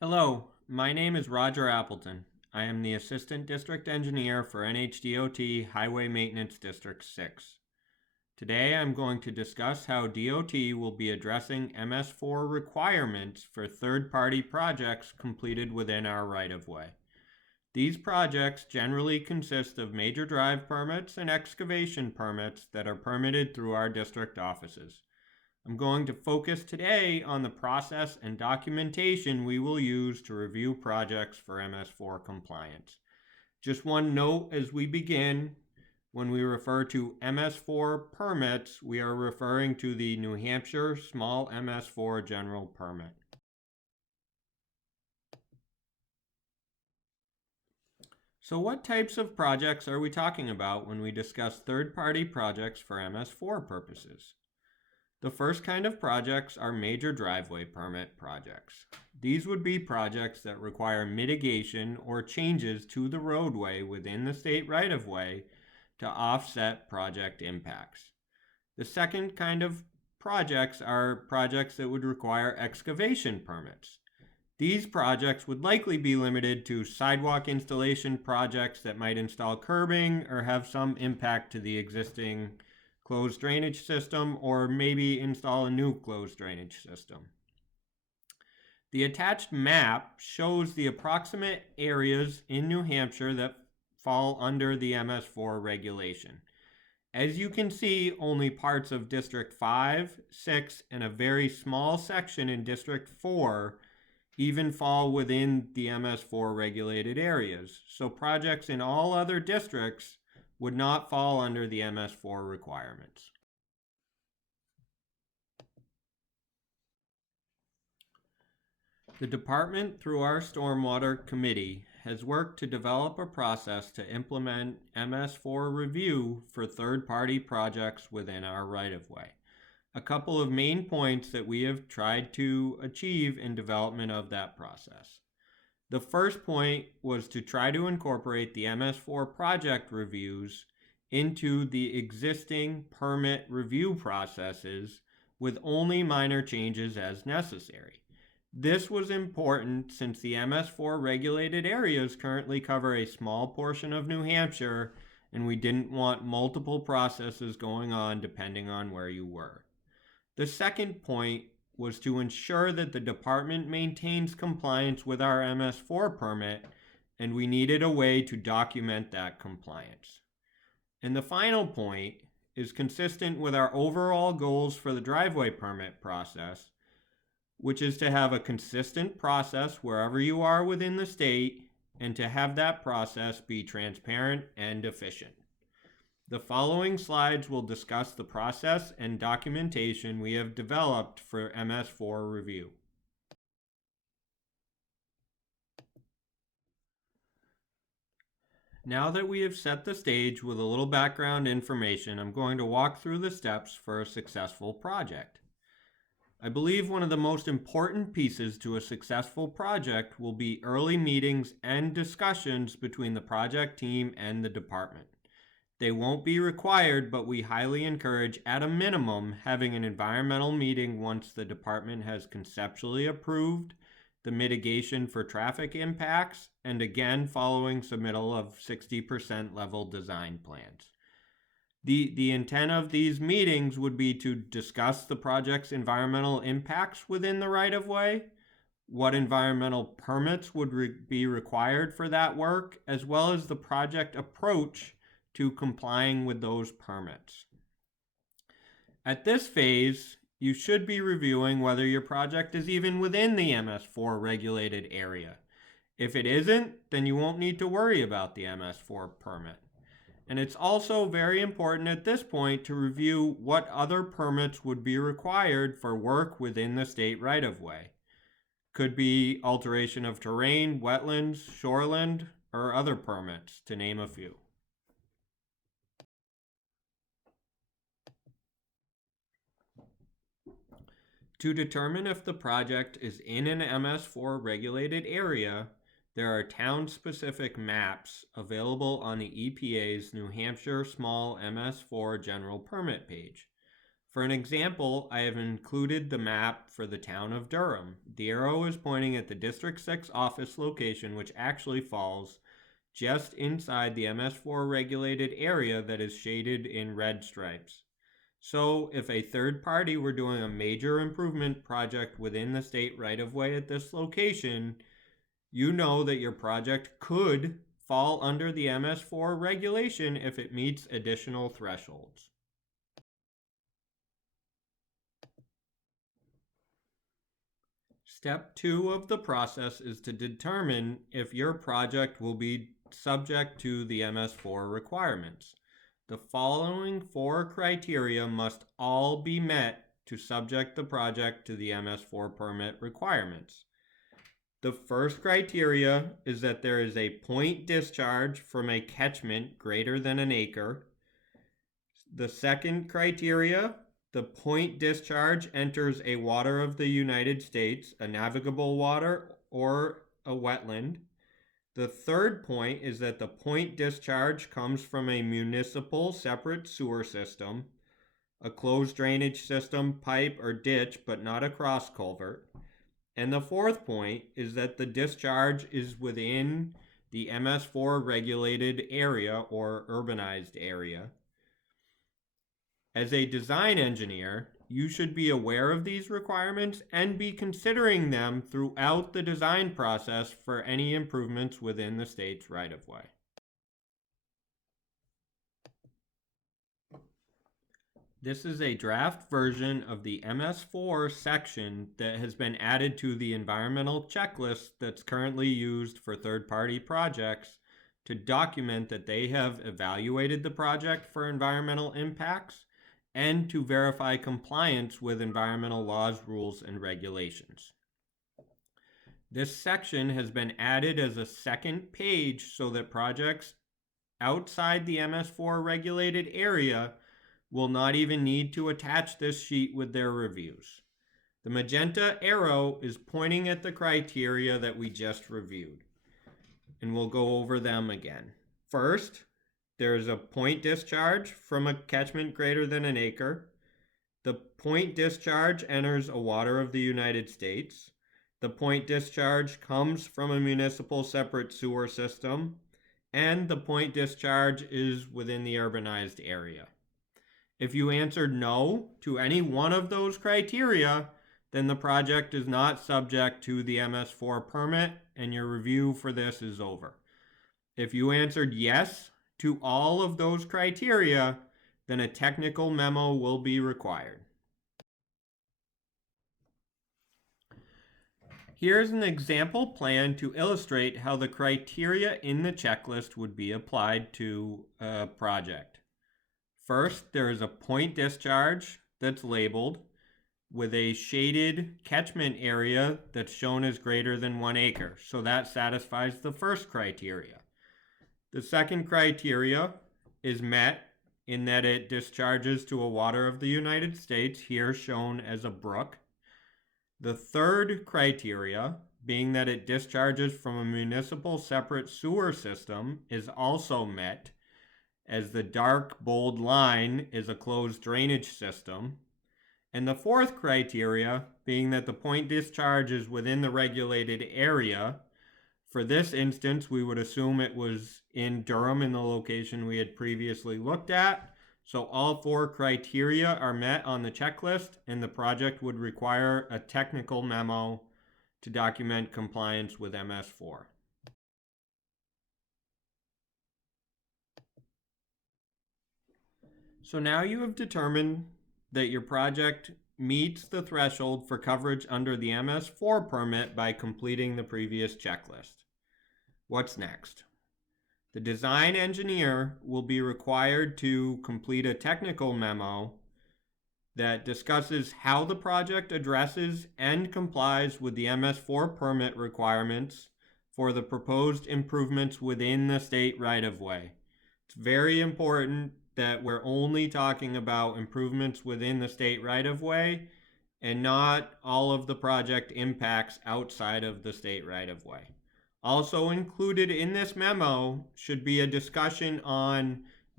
Hello, my name is Roger Appleton. I am the Assistant District Engineer for NHDOT Highway Maintenance District 6. Today I'm going to discuss how DOT will be addressing MS4 requirements for third-party projects completed within our right-of-way. These projects generally consist of major drive permits and excavation permits that are permitted through our district offices. I'm going to focus today on the process and documentation we will use to review projects for MS4 compliance. Just one note as we begin, when we refer to MS4 permits, we are referring to the New Hampshire Small MS4 General Permit. So what types of projects are we talking about when we discuss third-party projects for MS4 purposes? The first kind of projects are major driveway permit projects. These would be projects that require mitigation or changes to the roadway within the state right-of-way to offset project impacts. The second kind of projects are projects that would require excavation permits. These projects would likely be limited to sidewalk installation projects that might install curbing or have some impact to the existing closed drainage system, or maybe install a new closed drainage system. The attached map shows the approximate areas in New Hampshire that fall under the MS4 regulation. As you can see, only parts of District 5, 6, and a very small section in District 4 even fall within the MS4 regulated areas. So projects in all other districts would not fall under the MS4 requirements. The department, through our Stormwater Committee, has worked to develop a process to implement MS4 review for third-party projects within our right-of-way. A couple of main points that we have tried to achieve in development of that process. The first point was to try to incorporate the MS4 project reviews into the existing permit review processes with only minor changes as necessary. This was important since the MS4 regulated areas currently cover a small portion of New Hampshire, and we didn't want multiple processes going on depending on where you were. The second point was to ensure that the department maintains compliance with our MS4 permit, and we needed a way to document that compliance. And the final point is consistent with our overall goals for the driveway permit process, which is to have a consistent process wherever you are within the state and to have that process be transparent and efficient. The following slides will discuss the process and documentation we have developed for MS4 review. Now that we have set the stage with a little background information, I'm going to walk through the steps for a successful project. I believe one of the most important pieces to a successful project will be early meetings and discussions between the project team and the department. They won't be required, but we highly encourage, at a minimum, having an environmental meeting once the department has conceptually approved the mitigation for traffic impacts, and again following submittal of 60% level design plans. The intent of these meetings would be to discuss the project's environmental impacts within the right-of-way, what environmental permits would be required for that work, as well as the project approach to complying with those permits. At this phase, you should be reviewing whether your project is even within the MS4 regulated area. If it isn't, then you won't need to worry about the MS4 permit. And it's also very important at this point to review what other permits would be required for work within the state right-of-way. Could be alteration of terrain, wetlands, shoreland, or other permits, to name a few. To determine if the project is in an MS4 regulated area, there are town-specific maps available on the EPA's New Hampshire Small MS4 General Permit page. For an example, I have included the map for the town of Durham. The arrow is pointing at the District 6 office location, which actually falls just inside the MS4 regulated area that is shaded in red stripes. So if a third party were doing a major improvement project within the state right-of-way at this location, you know that your project could fall under the MS4 regulation if it meets additional thresholds. Step 2 of the process is to determine if your project will be subject to the MS4 requirements. The following 4 criteria must all be met to subject the project to the MS4 permit requirements. The first criteria is that there is a point discharge from a catchment greater than an acre. The second criteria, the point discharge enters a water of the United States, a navigable water or a wetland. The third point is that the point discharge comes from a municipal separate sewer system, a closed drainage system, pipe, or ditch, but not a cross culvert. And the fourth point is that the discharge is within the MS4 regulated area or urbanized area. As a design engineer, you should be aware of these requirements and be considering them throughout the design process for any improvements within the state's right-of-way. This is a draft version of the MS4 section that has been added to the environmental checklist that's currently used for third-party projects to document that they have evaluated the project for environmental impacts and to verify compliance with environmental laws, rules, and regulations. This section has been added as a second page so that projects outside the MS4 regulated area will not even need to attach this sheet with their reviews. The magenta arrow is pointing at the criteria that we just reviewed, and we'll go over them again. First, there is a point discharge from a catchment greater than an acre. The point discharge enters a water of the United States. The point discharge comes from a municipal separate sewer system. And the point discharge is within the urbanized area. If you answered no to any one of those criteria, then the project is not subject to the MS4 permit and your review for this is over. If you answered yes to all of those criteria, then a technical memo will be required. Here's an example plan to illustrate how the criteria in the checklist would be applied to a project. First, there is a point discharge that's labeled with a shaded catchment area that's shown as greater than 1 acre. So that satisfies the first criteria. The second criteria is met in that it discharges to a water of the United States, here shown as a brook. The third criteria, being that it discharges from a municipal separate sewer system, is also met, as the dark bold line is a closed drainage system. And the fourth criteria, being that the point discharge is within the regulated area. For this instance, we would assume it was in Durham in the location we had previously looked at. So all 4 criteria are met on the checklist, and the project would require a technical memo to document compliance with MS4. So now you have determined that your project meets the threshold for coverage under the MS4 permit by completing the previous checklist. What's next? The design engineer will be required to complete a technical memo that discusses how the project addresses and complies with the MS4 permit requirements for the proposed improvements within the state right-of-way. It's very important that we're only talking about improvements within the state right-of-way and not all of the project impacts outside of the state right-of-way. Also included in this memo should be a discussion on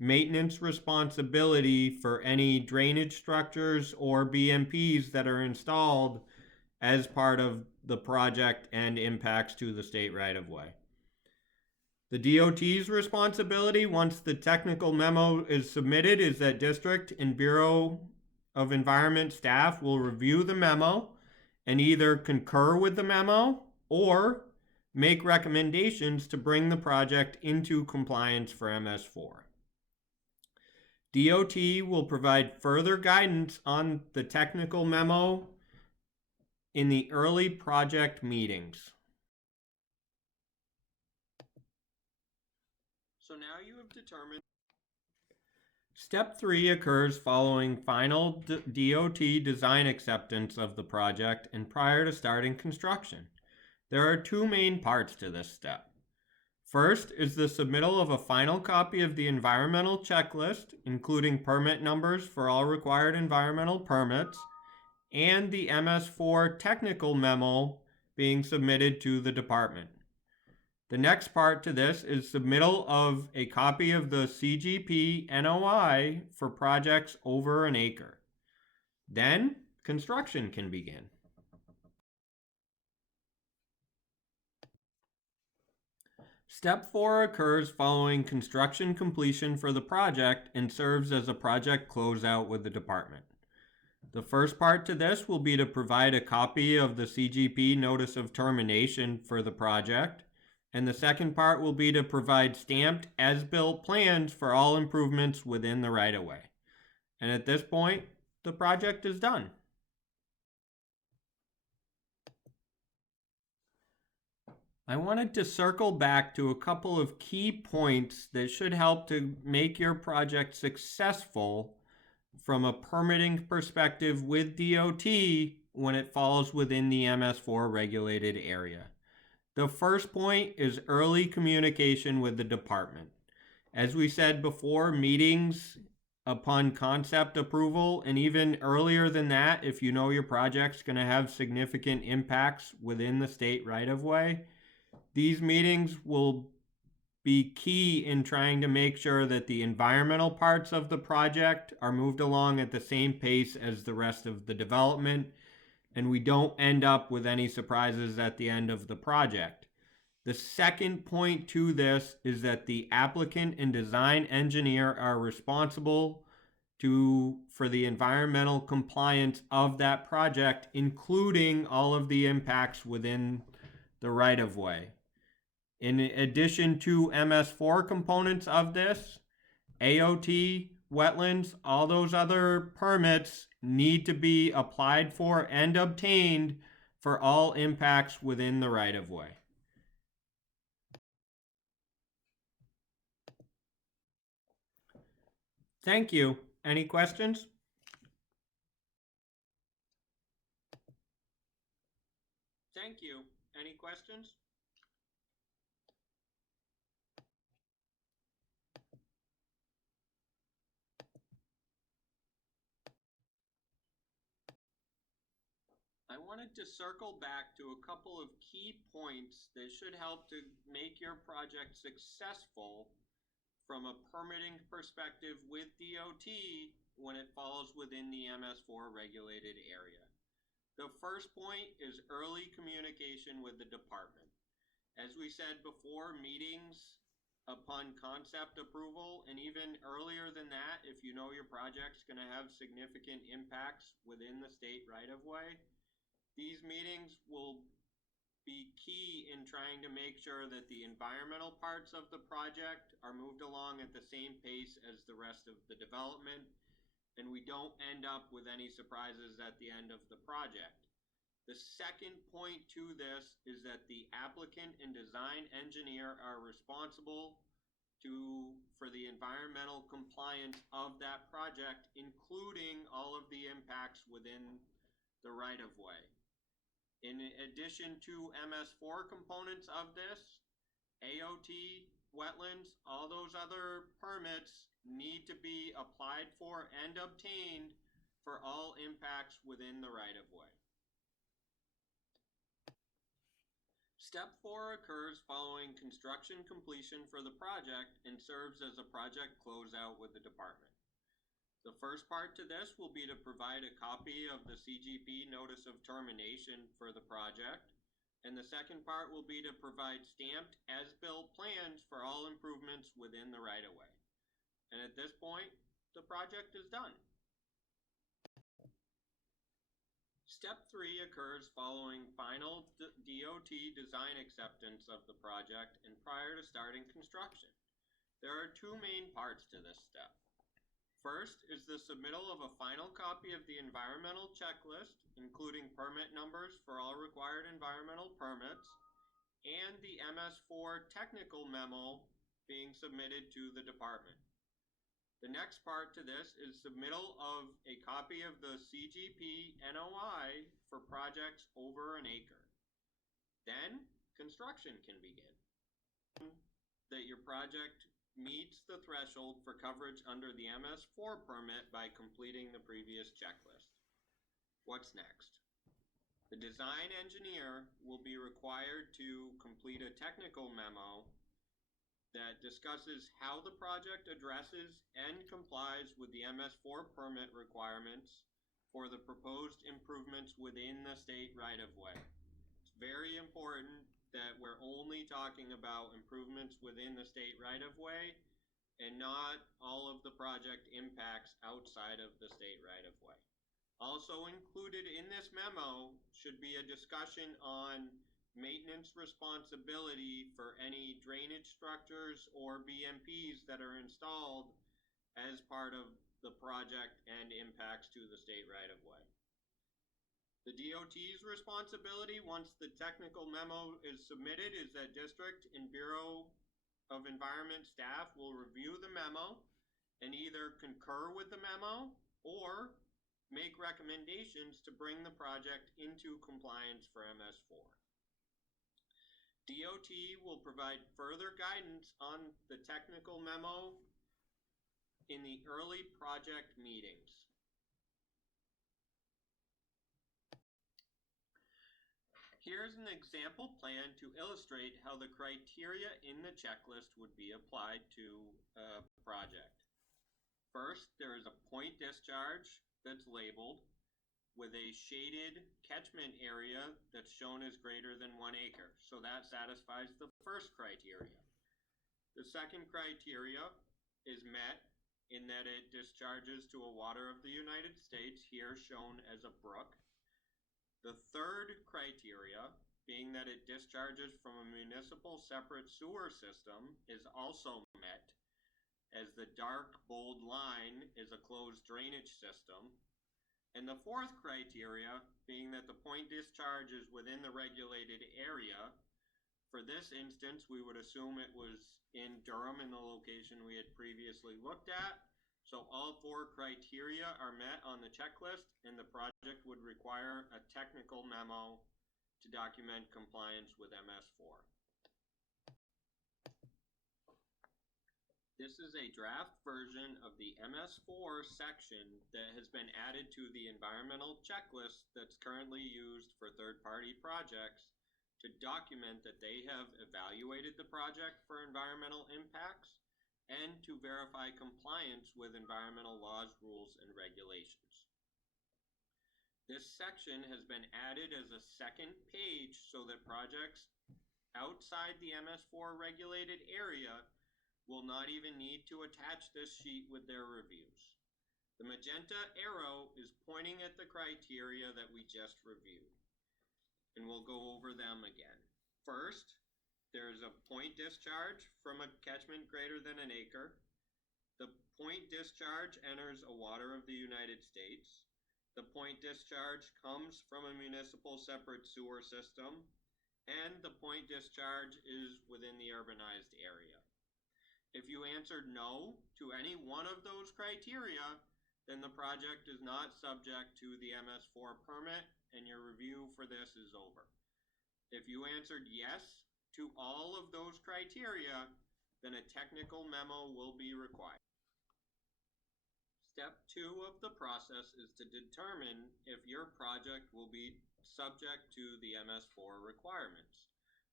maintenance responsibility for any drainage structures or BMPs that are installed as part of the project and impacts to the state right-of-way. The DOT's responsibility, once the technical memo is submitted, is that District and Bureau of Environment staff will review the memo and either concur with the memo or make recommendations to bring the project into compliance for MS4. DOT will provide further guidance on the technical memo in the early project meetings. So now you have determined. Step 3 occurs following final DOT design acceptance of the project and prior to starting construction. There are two main parts to this step. First is the submittal of a final copy of the environmental checklist, including permit numbers for all required environmental permits, and the MS4 technical memo being submitted to the department. The next part to this is submittal of a copy of the CGP NOI for projects over an acre. Then construction can begin. Step 4 occurs following construction completion for the project and serves as a project closeout with the department. The first part to this will be to provide a copy of the CGP notice of termination for the project, and the second part will be to provide stamped as-built plans for all improvements within the right-of-way. And at this point, the project is done. I wanted to circle back to a couple of key points that should help to make your project successful from a permitting perspective with DOT when it falls within the MS4 regulated area. The first point is early communication with the department. As we said before, meetings upon concept approval, and even earlier than that, if you know your project's going to have significant impacts within the state right-of-way, these meetings will be key in trying to make sure that the environmental parts of the project are moved along at the same pace as the rest of the development, and we don't end up with any surprises at the end of the project. The second point to this is that the applicant and design engineer are responsible for the environmental compliance of that project, including all of the impacts within the right-of-way. In addition to MS4 components of this, AOT, wetlands, all those other permits need to be applied for and obtained for all impacts within the right-of-way. Thank you. Any questions? Thank you. Any questions? I wanted to circle back to a couple of key points that should help to make your project successful from a permitting perspective with DOT when it falls within the MS4 regulated area. The first point is early communication with the department. As we said before, meetings upon concept approval, and even earlier than that, if you know your project's going to have significant impacts within the state right-of-way, these meetings will be key in trying to make sure that the environmental parts of the project are moved along at the same pace as the rest of the development, and we don't end up with any surprises at the end of the project. The second point to this is that the applicant and design engineer are responsible for the environmental compliance of that project, including all of the impacts within the right-of-way. In addition to MS4 components of this, AOT, wetlands, all those other permits need to be applied for and obtained for all impacts within the right-of-way. Step 4 occurs following construction completion for the project and serves as a project closeout with the department. The first part to this will be to provide a copy of the CGP notice of termination for the project, and the second part will be to provide stamped as-built plans for all improvements within the right-of-way. And at this point, the project is done. Step 3 occurs following final DOT design acceptance of the project and prior to starting construction. There are two main parts to this step. First is the submittal of a final copy of the environmental checklist, including permit numbers for all required environmental permits, and the MS4 technical memo being submitted to the department. The next part to this is submittal of a copy of the CGP NOI for projects over an acre. Then construction can begin. That your project meets the threshold for coverage under the MS4 permit by completing the previous checklist. What's next? The design engineer will be required to complete a technical memo that discusses how the project addresses and complies with the MS4 permit requirements for the proposed improvements within the state right-of-way. It's very important that we're only talking about improvements within the state right-of-way and not all of the project impacts outside of the state right-of-way. Also included in this memo should be a discussion on maintenance responsibility for any drainage structures or BMPs that are installed as part of the project and impacts to the state right-of-way. The DOT's responsibility once the technical memo is submitted is that District and Bureau of Environment staff will review the memo and either concur with the memo or make recommendations to bring the project into compliance for MS4. DOT will provide further guidance on the technical memo in the early project meetings. Here's an example plan to illustrate how the criteria in the checklist would be applied to a project. First, there is a point discharge that's labeled with a shaded catchment area that's shown as greater than 1 acre. So that satisfies the first criteria. The second criteria is met in that it discharges to a water of the United States, here shown as a brook. The third criteria, being that it discharges from a municipal separate sewer system, is also met, as the dark bold line is a closed drainage system. And the fourth criteria, being that the point discharge is within the regulated area. For this instance, we would assume it was in Durham in the location we had previously looked at. So all four criteria are met on the checklist, and the project would require a technical memo to document compliance with MS4. This is a draft version of the MS4 section that has been added to the environmental checklist that's currently used for third-party projects to document that they have evaluated the project for environmental impacts and to verify compliance with environmental laws, rules, and regulations. This section has been added as a second page so that projects outside the MS4 regulated area will not even need to attach this sheet with their reviews. The magenta arrow is pointing at the criteria that we just reviewed, and we'll go over them again. First, there is a point discharge from a catchment greater than an acre. The point discharge enters a water of the United States. The point discharge comes from a municipal separate sewer system, and the point discharge is within the urbanized area. If you answered no to any one of those criteria, then the project is not subject to the MS4 permit and your review for this is over. If you answered yes to all of those criteria, then a technical memo will be required. Step 2 of the process is to determine if your project will be subject to the MS4 requirements.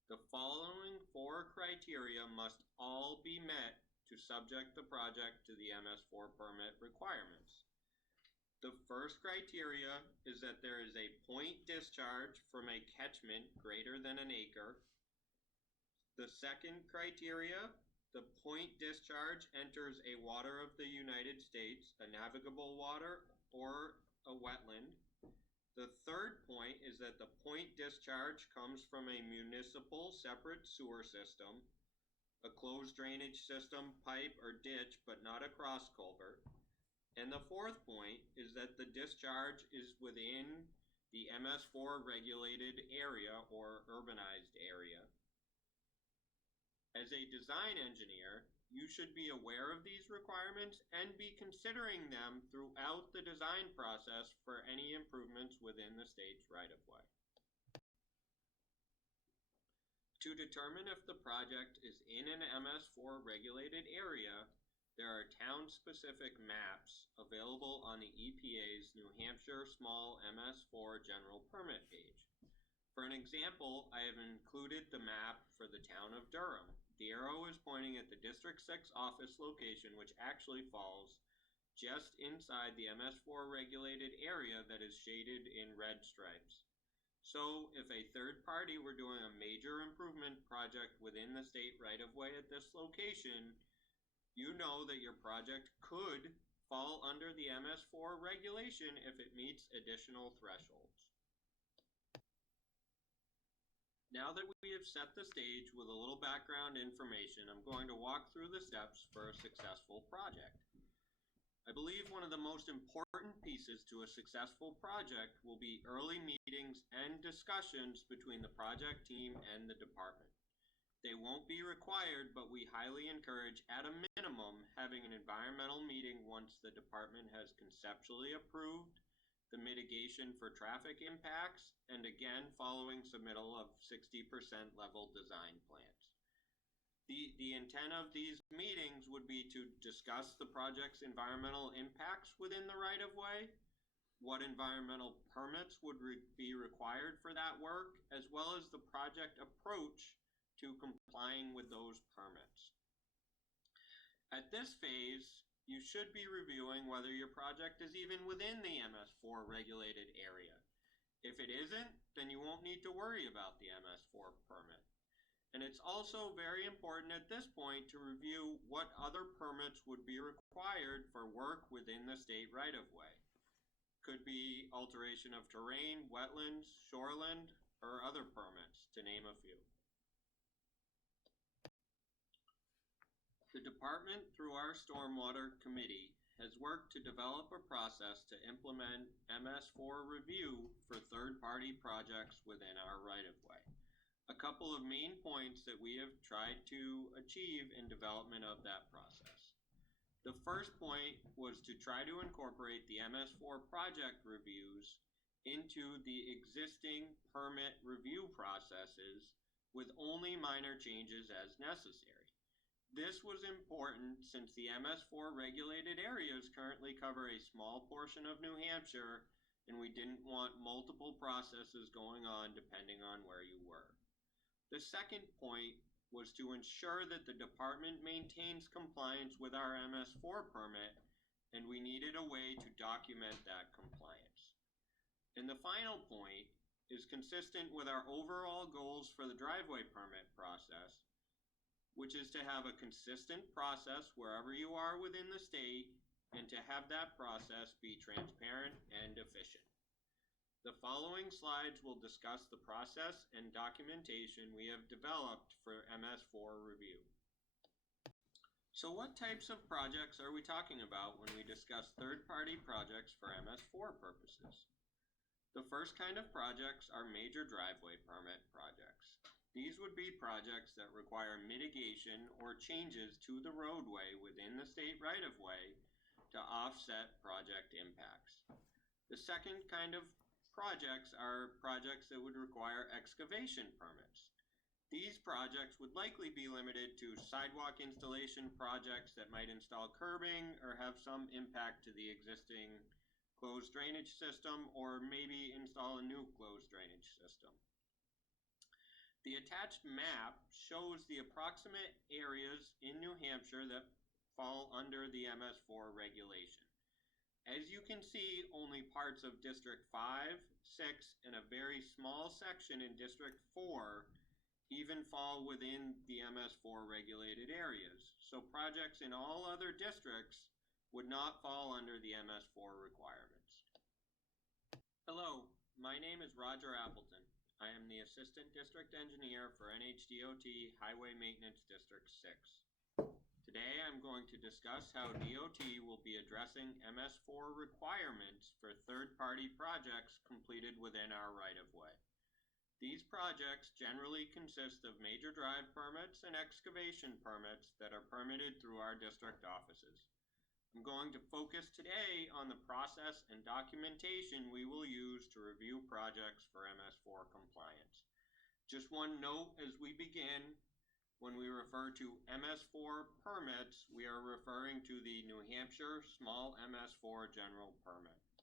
The following 4 criteria must all be met to subject the project to the MS4 permit requirements. The first criteria is that there is a point discharge from a catchment greater than an acre. The second criteria, the point discharge enters a water of the United States, a navigable water or a wetland. The third point is that the point discharge comes from a municipal separate sewer system, a closed drainage system, pipe, or ditch, but not a cross culvert. And the fourth point is that the discharge is within the MS4 regulated area or urbanized area. As a design engineer, you should be aware of these requirements and be considering them throughout the design process for any improvements within the state's right-of-way. To determine if the project is in an MS4 regulated area, there are town-specific maps available on the EPA's New Hampshire Small MS4 General Permit page. For an example, I have included the map for the town of Durham. The arrow is pointing at the District 6 office location, which actually falls just inside the MS4 regulated area that is shaded in red stripes. So if a third party were doing a major improvement project within the state right-of-way at this location, you know that your project could fall under the MS4 regulation if it meets additional thresholds. Now that we have set the stage with a little background information, I'm going to walk through the steps for a successful project. I believe one of the most important pieces to a successful project will be early meetings and discussions between the project team and the department. They won't be required, but we highly encourage, at a minimum, having an environmental meeting once the department has conceptually approved the mitigation for traffic impacts, and again following submittal of 60% level design plans. The intent of these meetings would be to discuss the project's environmental impacts within the right-of-way, what environmental permits would be required for that work, as well as the project approach to complying with those permits. At this phase, you should be reviewing whether your project is even within the MS4 regulated area. If it isn't, then you won't need to worry about the MS4 permit. And it's also very important at this point to review what other permits would be required for work within the state right-of-way. Could be alteration of terrain, wetlands, shoreland, or other permits, to name a few. The department, through our Stormwater Committee, has worked to develop a process to implement MS4 review for third-party projects within our right-of-way. A couple of main points that we have tried to achieve in development of that process. The first point was to try to incorporate the MS4 project reviews into the existing permit review processes with only minor changes as necessary. This was important since the MS4 regulated areas currently cover a small portion of New Hampshire, and we didn't want multiple processes going on depending on where you were. The second point was to ensure that the department maintains compliance with our MS4 permit, and we needed a way to document that compliance. And the final point is consistent with our overall goals for the driveway permit process, which is to have a consistent process wherever you are within the state and to have that process be transparent and efficient. The following slides will discuss the process and documentation we have developed for MS4 review. So what types of projects are we talking about when we discuss third-party projects for MS4 purposes? The first kind of projects are major driveway permit projects. These would be projects that require mitigation or changes to the roadway within the state right-of-way to offset project impacts. The second kind of projects are projects that would require excavation permits. These projects would likely be limited to sidewalk installation projects that might install curbing or have some impact to the existing closed drainage system, or maybe install a new closed drainage system. The attached map shows the approximate areas in New Hampshire that fall under the MS4 regulation. As you can see, only parts of District 5, 6, and a very small section in District 4 even fall within the MS4 regulated areas. So projects in all other districts would not fall under the MS4 requirements. Hello, my name is Roger Appleton. I am the Assistant District Engineer for NHDOT Highway Maintenance District 6. Today I'm going to discuss how DOT will be addressing MS4 requirements for third-party projects completed within our right-of-way. These projects generally consist of major drive permits and excavation permits that are permitted through our district offices. I'm going to focus today on the process and documentation we will use to review projects for MS4 compliance. Just one note as we begin, when we refer to MS4 permits, we are referring to the New Hampshire Small MS4 General Permit.